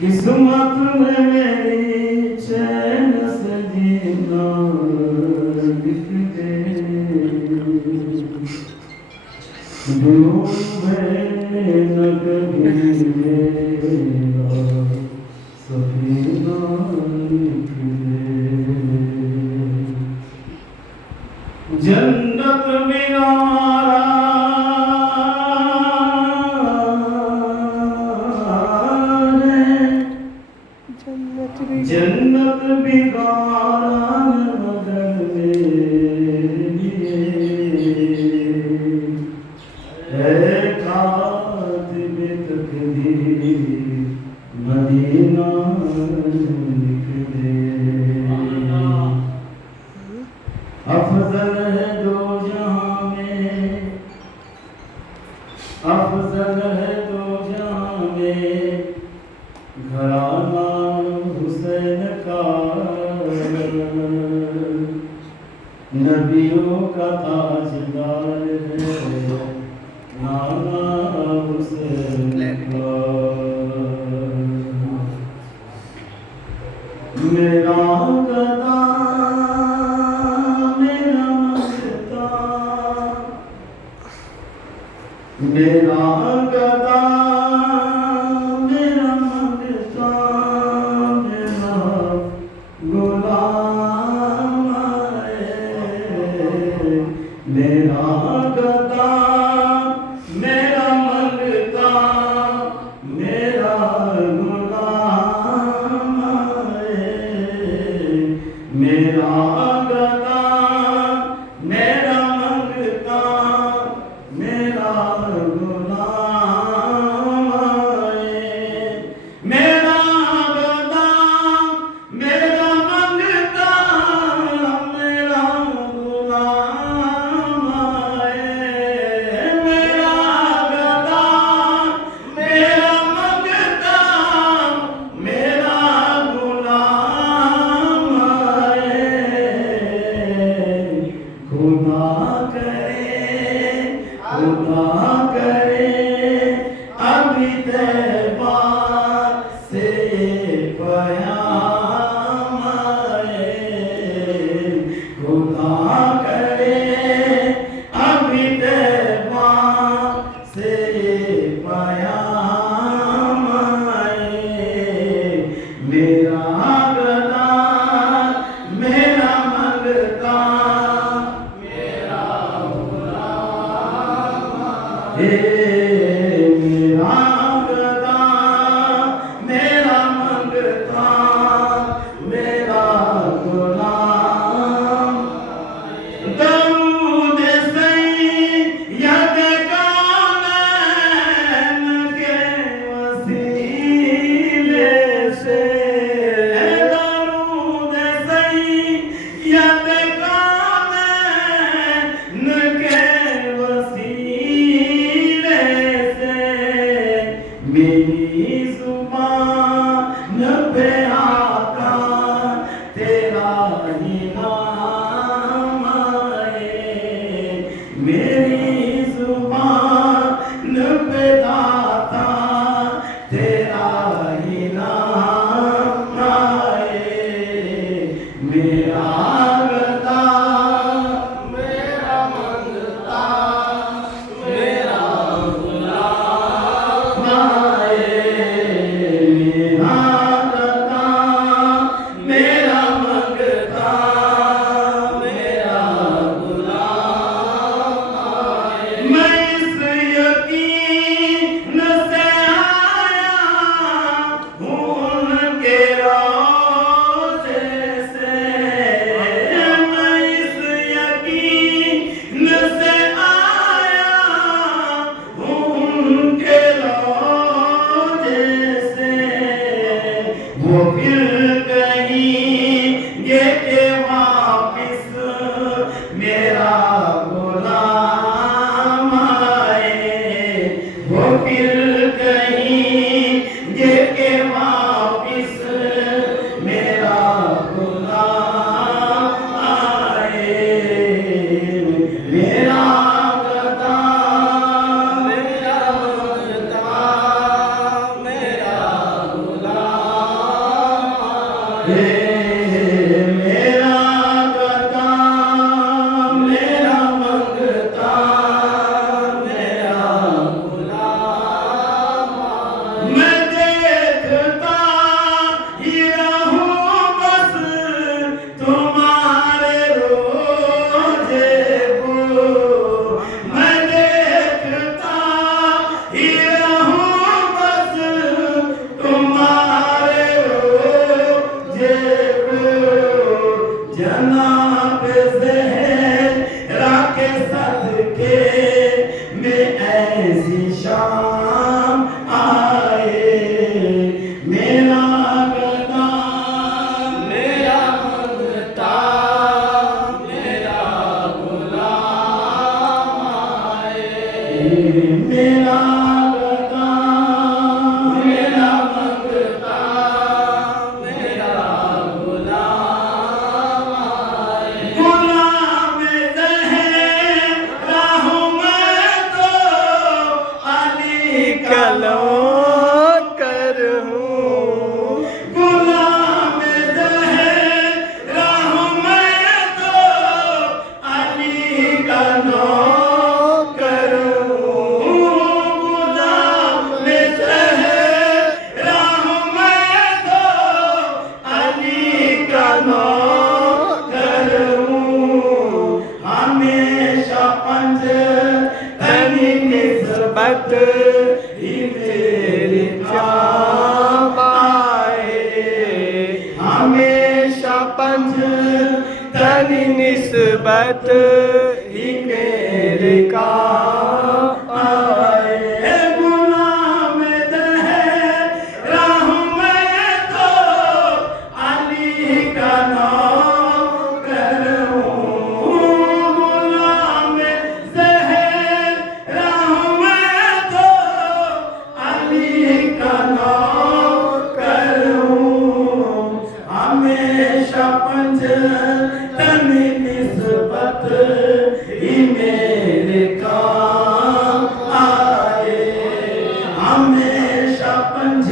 किस्मत में मेरी चैन से जीना लिख दे, डूबे न कभी मेरा सफीना लिख दे। जन्नत मीनारा जन्नत बिगाड़ा मगर मेरे है कातिब तकदीर मदीना लिख दे। अफजल है दो जहां में, अफजल है दो जहां में घराना हुसैन का, नबियों का ताजदार है नाना हुसैन का। मेरा गदा मेरा मस्ता, मेरा गदा मेरा मस्ता, मेरा गुलाम है। मेरा गदा मेरा मंगता मेरा गुलाम है। मेरा गदा मेरा मंगता मेरा गुलाम है। मेरा गदा मेरा मंगता मेरा गुलाम है। मेरा गदा मेरा मंगता मेरा गुलाम है। खुदा करे खुदा करे अभी तैबा से पयाम आए। खुदा करे अभी तैबा से पयाम आए। मेरा गदा मेरा मंगता मेरा गुलाम है। मेरा गदा कलो कर हूँ, गुलाम ज़हरा हूँ मैं तो अली का नौकर हूँ, गुलाम ज़हरा हूँ मैं तो अली का नौकर हूँ, हमेशा पंज तनी निस्बत ही मेरी काम आए, हमेशा पंज तनी निस्बत ही मेरे काम आए, गुलाम ज़हरा हूँ मैं तो अली का नौकर हूँ, गुलाम ज़हरा हूँ मैं तो अली का नौकर हूँ, हमेशा पंज तनी निस्बत ही मेरे काम आए, हमेशा पंज